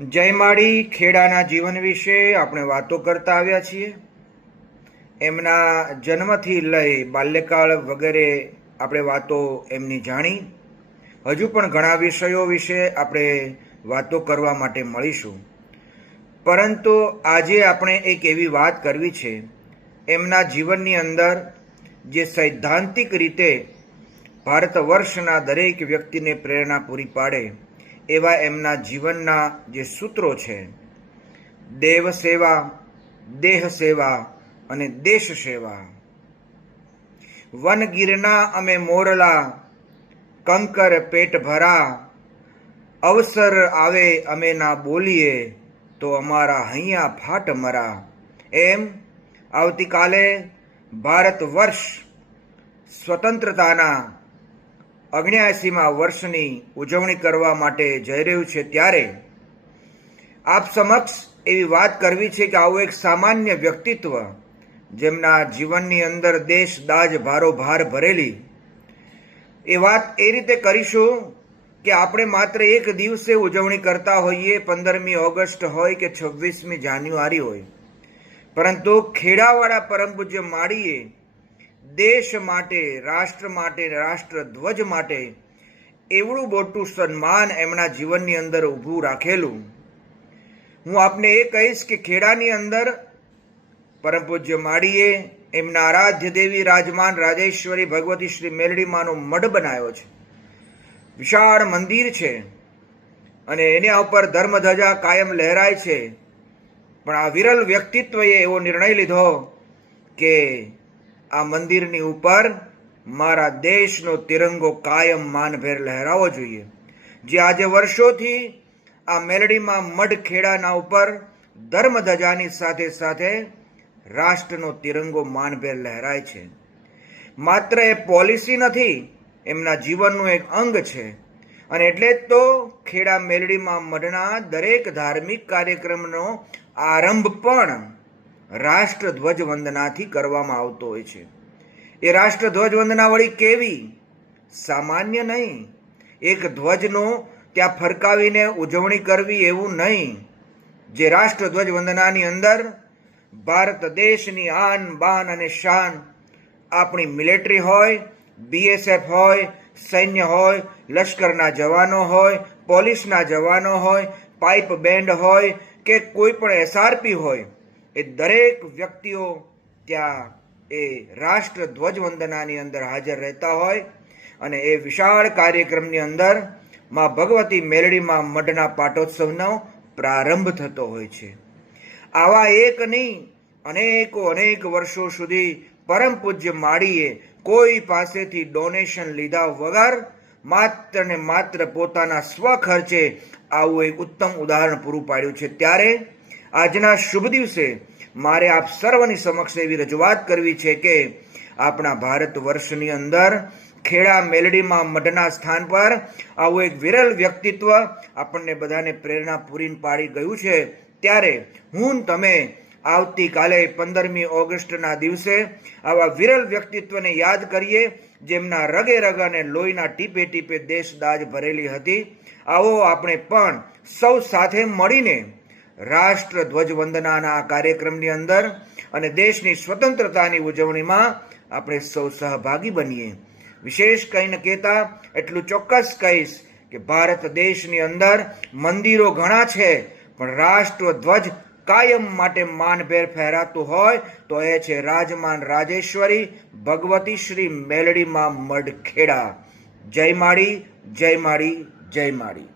જયમાળી ખેડાના જીવન વિશે આપણે વાતો કરતા આવ્યા છીએ. એમના જન્મથી લઈ બાલ્યકાળ વગેરે આપણે વાતો એમની જાણી. હજુ પણ ઘણા વિષયો વિશે આપણે વાતો કરવા માટે મળીશું, પરંતુ આજે આપણે એક એવી વાત કરવી છે એમના જીવનની અંદર જે સૈદ્ધાંતિક રીતે ભારત વર્ષના દરેક વ્યક્તિને પ્રેરણા પૂરી પાડે એવા એમના જીવનના જે સૂત્રો છે, દેવ સેવા, દેહ સેવા અને દેશ સેવા. વનગીરના અમે મોરલા, કંકર પેટ ભરા, અવસર આવે અમે ના બોલીએ તો અમારા હૈયા ફાટ મરા. એમ આવતીકાલે ભારત વર્ષ સ્વતંત્રતાના 79મા વર્ષની ઉજવણી કરવા માટે જઈ રહ્યું છે, ત્યારે આપ સમક્ષ એવી વાત કરવી છે કે આવું એક સામાન્ય વ્યક્તિત્વ જેમના જીવનની અંદર દેશ દાજ ભારોભાર ભરેલી, એ વાત એ રીતે કરીશું કે આપણે માત્ર એક દિવસે ઉજવણી કરતા હોઈએ, 15મી ઓગસ્ટ હોય કે 26મી જાન્યુઆરી હોય, પરંતુ ખેડાવાળા પરમ પૂજ્ય માળીએ દેશ માટે, રાષ્ટ્ર માટે, રાષ્ટ્રધ્વજ માટે એવડું મોટું સન્માન એમના જીવનની અંદર ઊભું રાખેલું. હું આપને એ કહીશ કે ખેડાની અંદર પરમ પૂજ્ય માળીએ એમના આરાધ્ય દેવી રાજમાન રાજેશ્વરી ભગવતી શ્રી મેલડીમાનો મઢ બનાવ્યો છે. વિશાળ મંદિર છે અને એના ઉપર ધર્મધજા કાયમ લહેરાય છે. પણ આ વિરલ વ્યક્તિત્વએ એવો નિર્ણય લીધો કે આ મંદિરની ઉપર મારા દેશનો તિરંગો કાયમ માનભેર લહેરાવો જોઈએ. જે આજે વર્ષોથી આ મેલડીમાં મઢ ખેડાના ઉપર ધર્મધજાની સાથે સાથે રાષ્ટ્રનો તિરંગો માનભેર લહેરાય છે. માત્ર એ પોલિસી નથી, એમના જીવનનું એક અંગ છે. અને એટલે જ તો ખેડા મેલડીમાં મઢના દરેક ધાર્મિક કાર્યક્રમનો આરંભ પણ રાષ્ટ્રધ્વજ વંદનાથી કરવામાં આવતો હોય છે. એ રાષ્ટ્રધ્વજ વંદના વળી કેવી? સામાન્ય નહીં. એક ધ્વજનો ત્યાં ફરકાવીને ઉજવણી કરવી એવું નહીં. જે રાષ્ટ્રધ્વજ વંદનાની અંદર ભારત દેશની આન બાન અને શાન, આપણી મિલિટરી હોય, BSF હોય, સૈન્ય હોય, લશ્કરના જવાનો હોય, પોલીસના જવાનો હોય, પાઇપ બેન્ડ હોય કે કોઈ પણ SRP હોય, એ દરેક વ્યક્તિઓ ત્યાં એ રાષ્ટ્રધ્વજ વંદનાની અંદર હાજર રહેતા હોય. અને એ વિશાળ કાર્યક્રમની અંદર માં ભગવતી મેલડીમાં મઢના પાટોત્સવનો પ્રારંભ થતો હોય છે. આવા એક નહીં, અનેક વર્ષો સુધી પરમ પૂજ્ય માળીએ કોઈ પાસેથી ડોનેશન લીધા વગર માત્ર ને માત્ર પોતાના સ્વખર્ચે આવું એક ઉત્તમ ઉદાહરણ પૂરું પાડ્યું છે. ત્યારે આજના શુભ દિવસે મારે આપ સર્વની સમક્ષ એવી રજૂઆત કરવી છે કે આપણા ભારત વર્ષની અંદર ખેડા મેલડીમાં મઢના સ્થાન પર આવું એક વિરલ વ્યક્તિત્વ આપણને બધાને પ્રેરણા પૂરી પાડી ગયું છે. ત્યારે હું તમે આવતીકાલે 15મી ઓગસ્ટના દિવસે આવા વિરલ વ્યક્તિત્વને યાદ કરીએ, જેમના રગે રગ અને લોહીના ટીપે ટીપે દેશ દાજ ભરેલી હતી. આવો આપણે પણ સૌ સાથે મળીને રાષ્ટ્રધ્વજ વંદનાના આ કાર્યક્રમની અંદર અને દેશની સ્વતંત્રતાની ઉજવણીમાં આપણે સૌ સહભાગી બનીએ. વિશેષ કંઈ ન કહેતા એટલું ચોક્કસ કહીશ કે ભારત દેશની અંદર મંદિરો ઘણા છે, પણ રાષ્ટ્રધ્વજ કાયમ માટે માનભેર ફહેરાતું હોય તો એ છે રાજમાન રાજેશ્વરી ભગવતી શ્રી મેલડીમાં મઢ ખેડા. જય માળી, જય માળી, જય માળી.